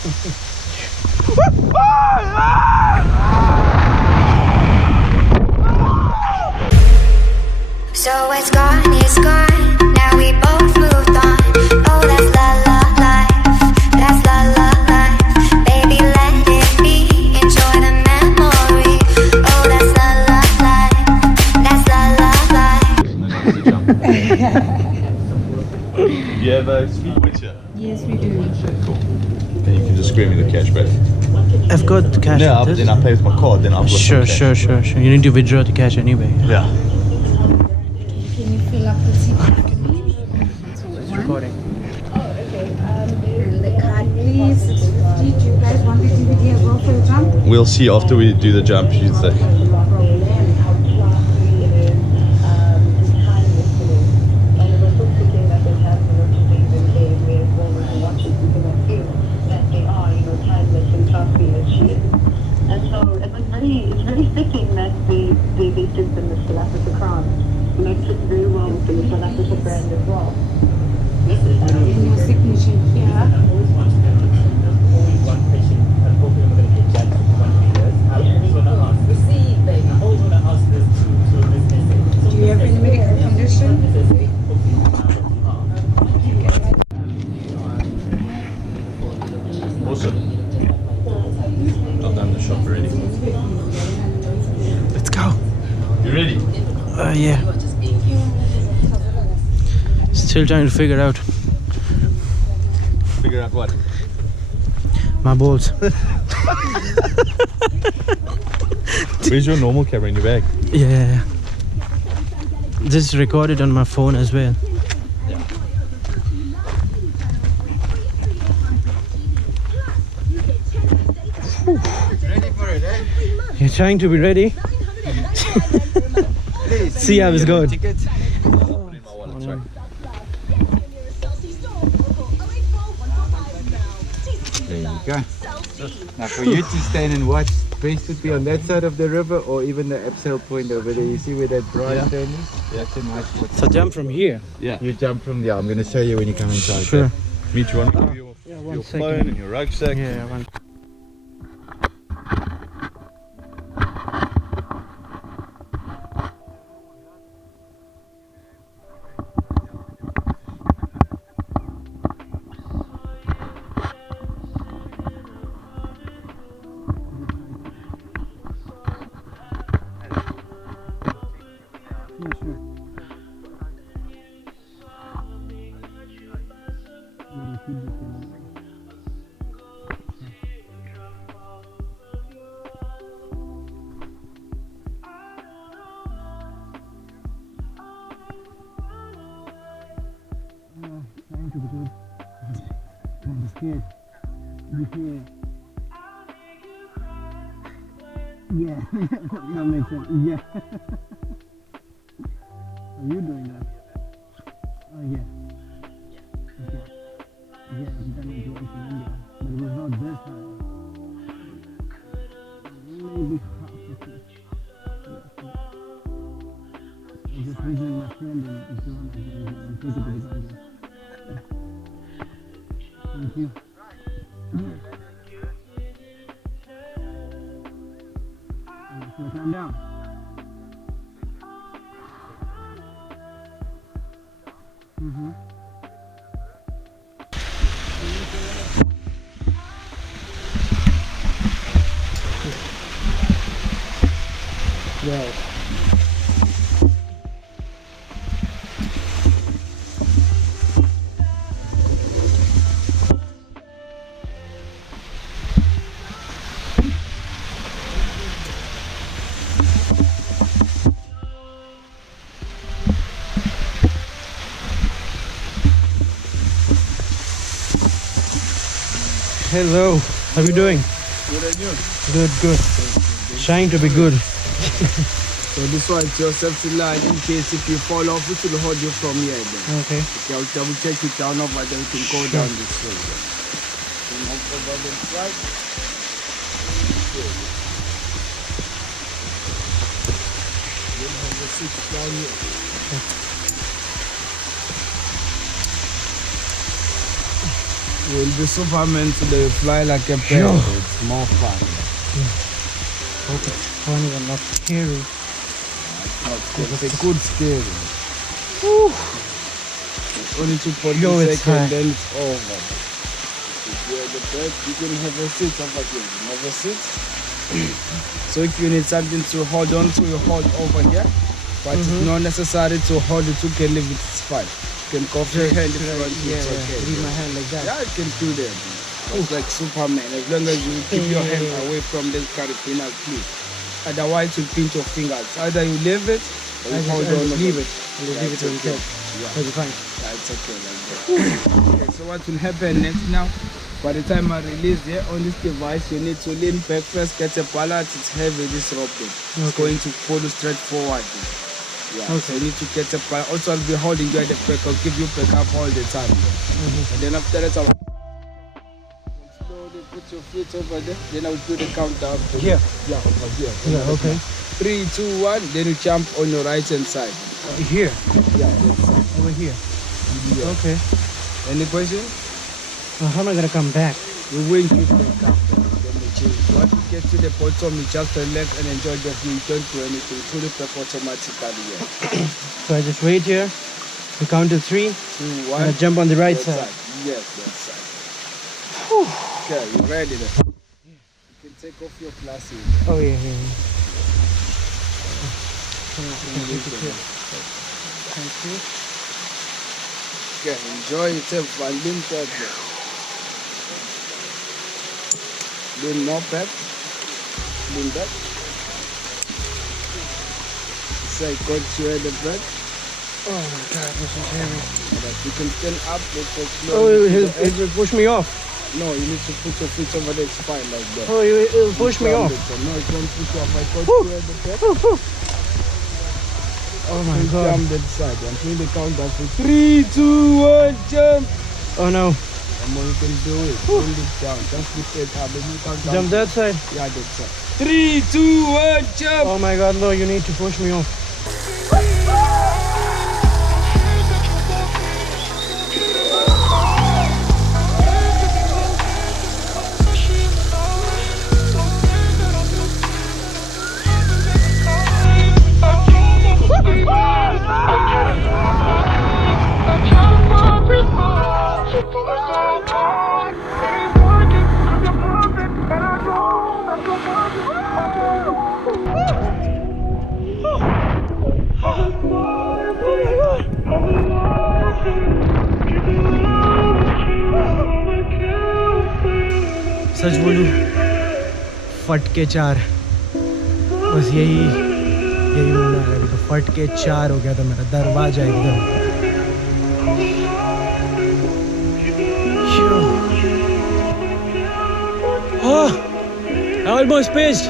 So it's gone, now we both moved on. Oh, that's la la life, that's la la life. Baby, let it be, enjoy the memory. Oh, that's la la life, that's la la life. You have a speed with you? Yes, we do. Cool. And you can just scream me the cash back. I've got the cash. Yeah, but then I pay with my card, then I've got Sure. some cash. You need to withdraw the cash anyway. Yeah. Can you fill up the seat? It's recording. And the card, please. 650. Do you guys want it to be a Gopro jump? We'll see after we do the jump, you think. It's very fitting that they did them the South Africa crown. It makes it very well with the South Africa brand as well. And your signature here. Do you have any medical condition? Awesome. I've done the shop already. Let's go. You ready? Yeah. Still trying to figure out Figure out what? my balls. Where's your normal camera in your bag? Yeah. This is recorded on my phone as well. Ready for it, eh? You're trying to be ready. See how it's going. Put in my wallet, sorry. There you go. Now for you to stand and watch, best would be on that side of the river or even the abseil point over there. You see where that bright stone is? That's a nice spot. So jump from here. Yeah. You jump from there. I'm going to show you when you come inside. Sure. Meet you on your One second. phone and your rucksack. Yeah, one. Trying to be good. I'm scared. Yeah, that makes sense. Yeah. Are you doing that? Oh yeah. Okay. Yeah, I've done it once in India, but it was not this high. Maybe half of it. I'm just visiting my friend in Durban and take it to the garden. Thank you. So calm down. Yeah. Hello, how are you doing? Good and you? Good, good. Trying to be good. So this one, your safety line, in case if you fall off, it will hold you from here then. Okay. Okay, I'll double check it down over there, you can go down this way. You move over the side. You have the seat down here. You'll be Superman today, fly like a bird. It's more fun. Hope it's funny and not scary. It's a good scary. It's only 2.2 Yo, it's high. seconds, then it's over. If you're the bird, you can have a seat over here. Have a seat. So if you need something to hold on to, you hold over here. But it's not necessary to hold it. You can leave it, it's fine. You can cover your hand in front. Yeah, It's okay. leave my hand like that. Yeah, you can do that. It's like Superman. As long as you keep your hand away from this carabiner clip. Otherwise, you pinch your fingers. Either you leave it or you hold on. Leave it. Leave it it's until okay. it'll be fine. Yeah, it's okay like that. Okay, so what will happen next now? By the time I release here on this device, you need to lean back first, get a balance. It's heavy, this rope. It's going to pull you straight forward. Yeah, so you need to get a balance. Also, I'll be holding you at the back. I'll give you back up all the time. And then after that, I'll slowly put your feet over there. Then I'll do the countdown. Here? Yeah, over here. Yeah, okay. 3, 2, 1. Then you jump on your right hand side. Here? Yeah, that's Over here? yeah. Okay. Any question? Well, how am I gonna come back? We will keep the cap. Then we change. Once you get to the bottom, you just relax and enjoy the view. You don't do anything. Pull it back automatically. Yeah. So I just wait here, we count to 3, 2, 1. and I jump on the right That side. Yes, that side. Okay, you ready then? You can take off your glasses. Oh yeah. Thank you. Okay, enjoy yourself and lean back there. Lean more back. Lean back. Say, go to the back. Oh my god, this is heavy. But you can stand up, let's go Oh, slowly. it will push me off. No, you need to put your feet over there, it's fine like that. Oh, it will push me off. No, it won't push you off. I got you at the back. Oh my You god. jump that side. I'm doing the countdown for 3, 2, 1, jump. Oh no. And when you can do it, hold it down. Just lift it up. Let me count down. Jump that side. Yeah, that side. 3, 2, 1, jump. Oh my god, no, you need to push me off. सच बोलूं फट के 4 बस यही बोलना है अभी तो फट के 4 हो गया था मेरा दरवाजा एकदम Oh, I almost pitched.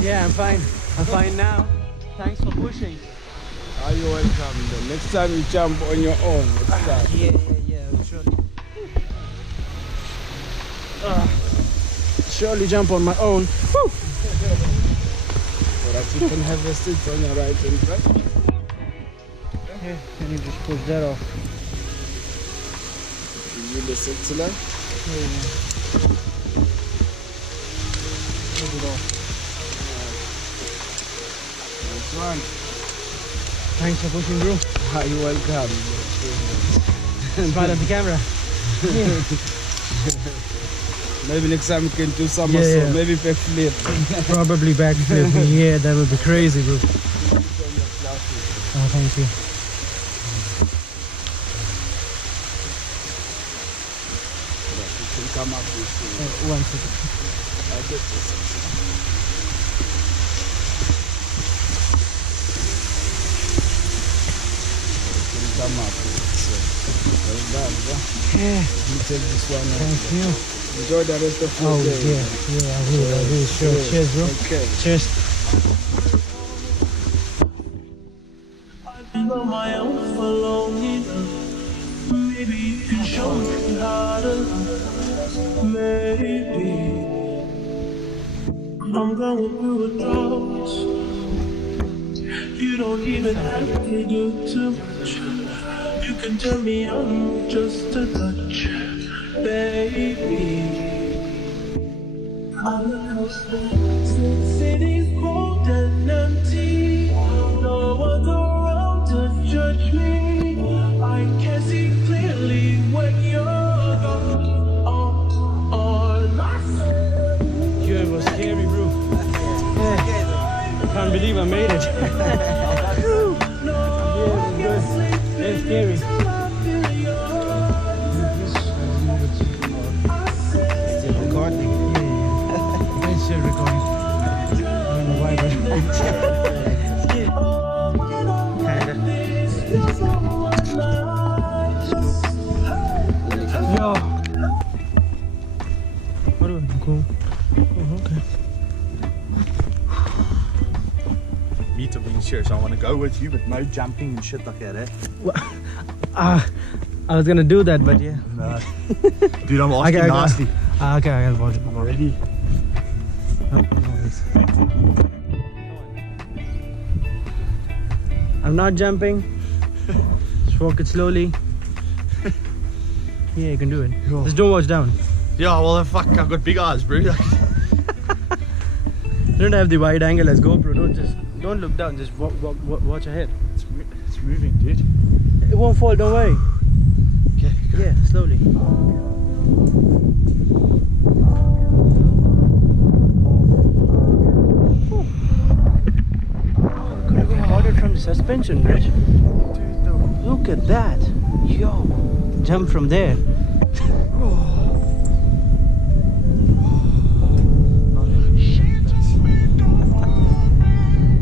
Yeah, I'm fine. I'm fine now. Thanks for pushing. Are you welcome? The next time you jump on your own, next time. Yeah, surely. Surely jump on my own. Woo! So that you can have a seat on your right and left. Yeah, can you just push that off? Give you the seat to left. Push it off. Next one. Thanks for pushing, bro. Are you welcome? Smile at the camera. Maybe next time we can do some Yeah. maybe backflip. Probably backflip. Yeah, that would be crazy, bro. Oh, thank you. You can come up with One second. I get this. Come up with so well done, bro. Yeah, You take this one. thank you. Enjoy the rest of your Oh day. yeah, I will. Sure. Yeah. Cheers, bro. Okay. Cheers. I've been on my own for long enough. Maybe you can show me how to love. Maybe I'm going through a drought. You don't even have to do too much. You can turn me on just a touch, baby. I look outside, the city's cold and empty. No one's around to judge me. I can see clearly when you're gone. Yeah, it was scary, bro. I can't believe I made it. Yeah, it was good. It's scary. Still recording. Yeah. It's still recording. I don't know why, but yo. What do I go? Oh, okay. Me to be serious, I want to go with you, but no jumping and shit like that, eh? I was gonna do that, but yeah. No. Dude, I'm asking nasty. Okay, I gotta watch it. I'm ready. No worries. I'm not jumping. Just walk it slowly. Yeah, you can do it. Yeah. Just don't watch down. Yeah, well, fuck, I've got big eyes, bro. You don't have the wide angle as GoPro. Don't look down. Just watch ahead. It's moving, dude. It won't fall. Don't worry. Okay. Yeah, slowly. Could have been ordered from the suspension bridge. Look at that. Yo, jump from there.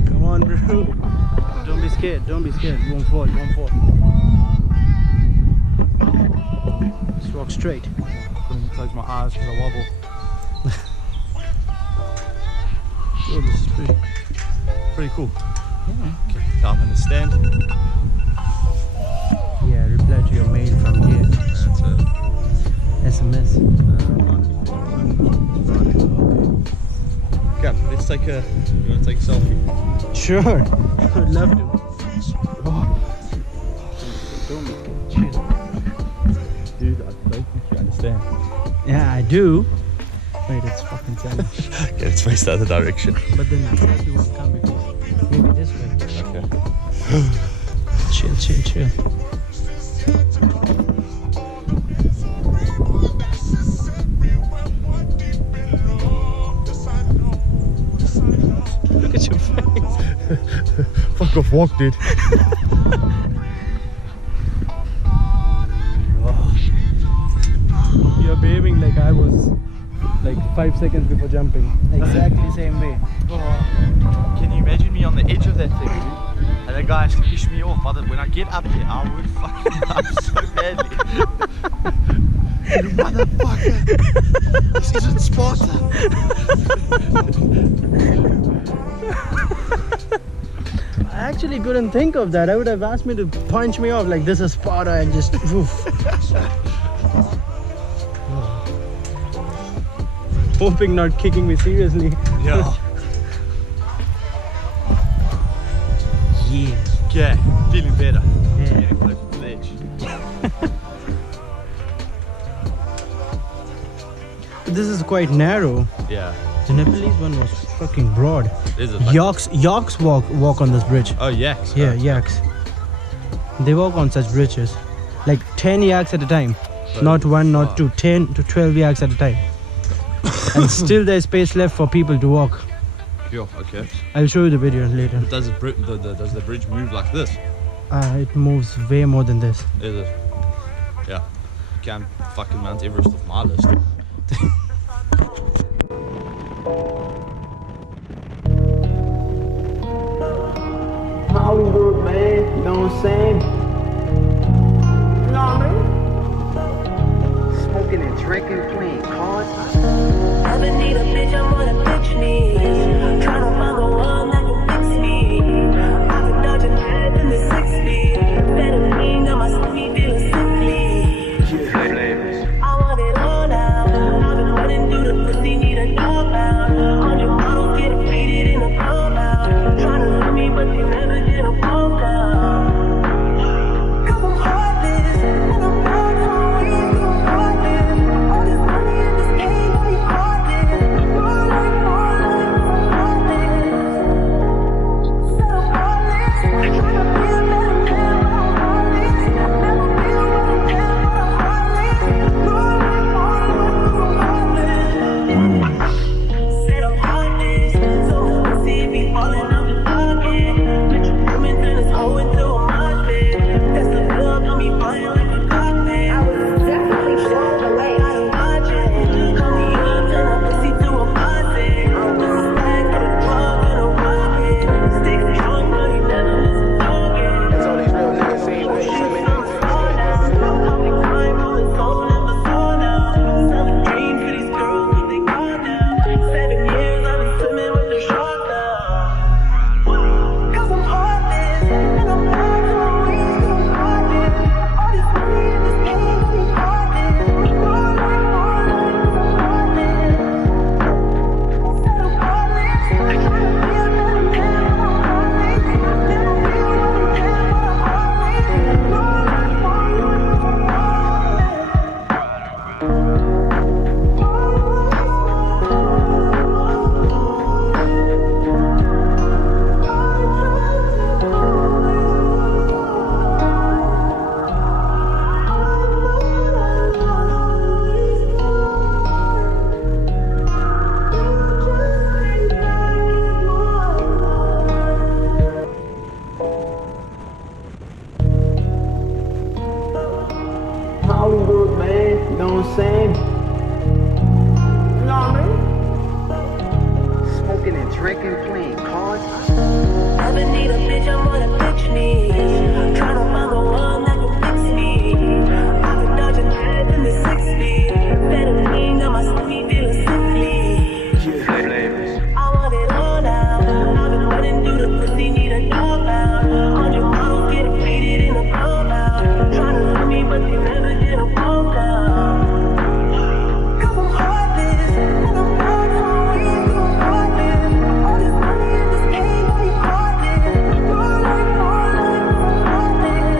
Come on, bro. Don't be scared. Don't be scared. It won't fall. It won't fall. Just walk straight. Couldn't close my eyes because I wobble. Oh, this is Pretty cool. Okay, now I'm gonna stand. Yeah, reply to your mail from here. That's it. SMS. Okay, let's take a. You want to take a selfie? Sure. I would love to. Cheers. Dude, I don't think you understand. Yeah, I do. Wait, it's fucking telling. Okay, let's face the other direction. But then I probably won't come because maybe this way. Okay. Chill. Look at your face. Fuck off, walk, dude. You're behaving like I was like 5 seconds before jumping. Exactly same way. Can you imagine me on the edge of that thing, dude? And the guy has to push me off. When I get up there, I would fucking up so badly. You motherfucker! This isn't Sparta! I actually couldn't think of that. I would have asked me to punch me off like this is Sparta and just woof. Hoping not kicking me seriously. Yeah. Yeah. Okay, feeling better. Yeah. Getting close to the edge. This is quite narrow. Yeah. The Nepalese one was fucking broad. Is it? Like, Yaks walk on this bridge. oh, yaks. Yeah, yaks. They walk on such bridges. Like 10 yaks at a time. Not one, not two. 10 to 12 yaks at a time. And still there's space left for people to walk. Yeah, okay. I'll show you the video later. Does the bridge move like this? It moves way more than this. Is it? Yeah. Can't fucking Mount Everest off my list. Hollywood, man. You know what I'm saying? You know what I mean? Smoking and drinking, playing cards. Never need a bitch, I'm on a bitch need. Tryna find the one that can fix me. I've been dodging head in the 6 feet. Better lean on my sleeve, feeling sickly. I want it all now. I've been running through the pussy, need a dog pound. 100 models getting faded in a compound. Tryna love me, but they never get a phone call. Cause I'm heartless, and I'm proud of my ways, so I'm heartless. All this money in this game, got me heartless. More life, I'm heartless. Said I'm heartless, tryna be a better man, but I'm heartless. Never be a better man, but I'm heartless. More life, I'm heartless. Said I'm heartless, so pussy be falling out the pocket. Bitch, you women turn this hoe into a monster. That's the blood on me flying like a cockpit. I was definitely blown away. I don't watch it. Call me up, turn that pussy to a faucet. This is back to the club in a rocket. Stick strong, but you never miss a target. That's all these real niggas say, but you me. Selling dreams for these girls, but they gone now. 7 years I've been swimming with the shark now. Cause I'm heartless, and I'm proud of my ways, so I'm heartless. All this money in this game, got me heartless. More life, I'm heartless. Said I'm heartless, tryna be a better man, but I'm heartless. Never be a better man, but I'm heartless. More life, I'm heartless. Hollywood, man. You know what I'm saying? You know what I mean? Smoking and drinking, playing cards. Never need a bitch, I'm on a bitch need. Tryna find the one that can fix me. I've been dodging head in the 6 feet. Better lean on my sleeve, feeling sickly. I want it all now. I've been running through the pussy, need a dog pound. 100 models getting faded in a compound. Tryna love me, but they never get a phone call. Cause I'm heartless, and I'm proud of my ways, so I'm heartless. All this money in this game, got me heartless. More life, I'm heartless.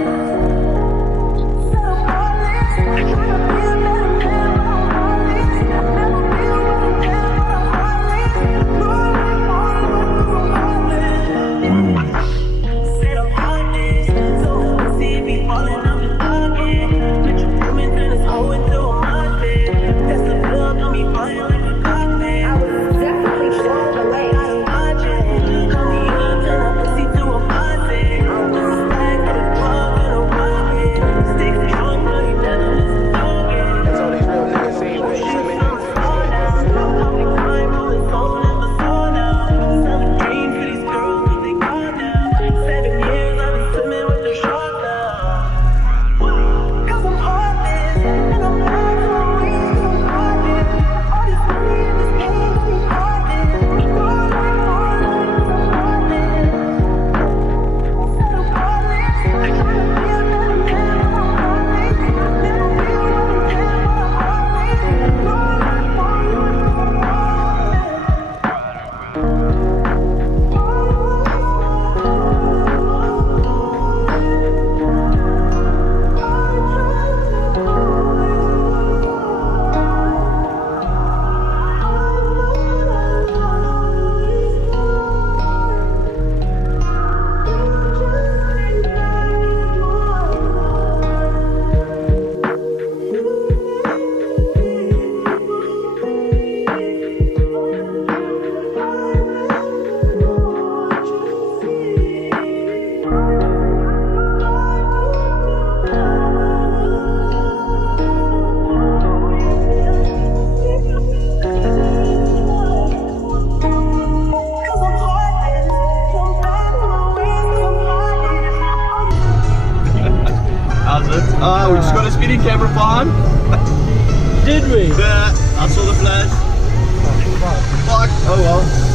Said I'm heartless, tryna be a better man, but I'm heartless. Never be a better man, but I'm heartless. More life, I'm heartless. Said I'm heartless, so pussy be falling out the pocket. Bitch, you women turn this hoe into a monster. That's the blood on me flying like a cockpit. I was definitely blown away. I don't watch it. Call me up, turn that pussy to a faucet. This is back to the club in a rocket. Stick strong, but you never miss a target. That's all these real niggas say, but you me. Selling dreams for these girls, but they gone now. 7 years I've been swimming with the shark now. Cause I'm heartless, and I'm proud of my ways, so I'm heartless. All this money in this game, got me heartless. More life, I'm heartless. Said I'm heartless, tryna be a better man, but I'm heartless. Never be a better man, but I'm heartless. More life, I'm heartless. We just got a speeding camera for him. did we? Yeah, I saw the flash. Fuck. Oh well.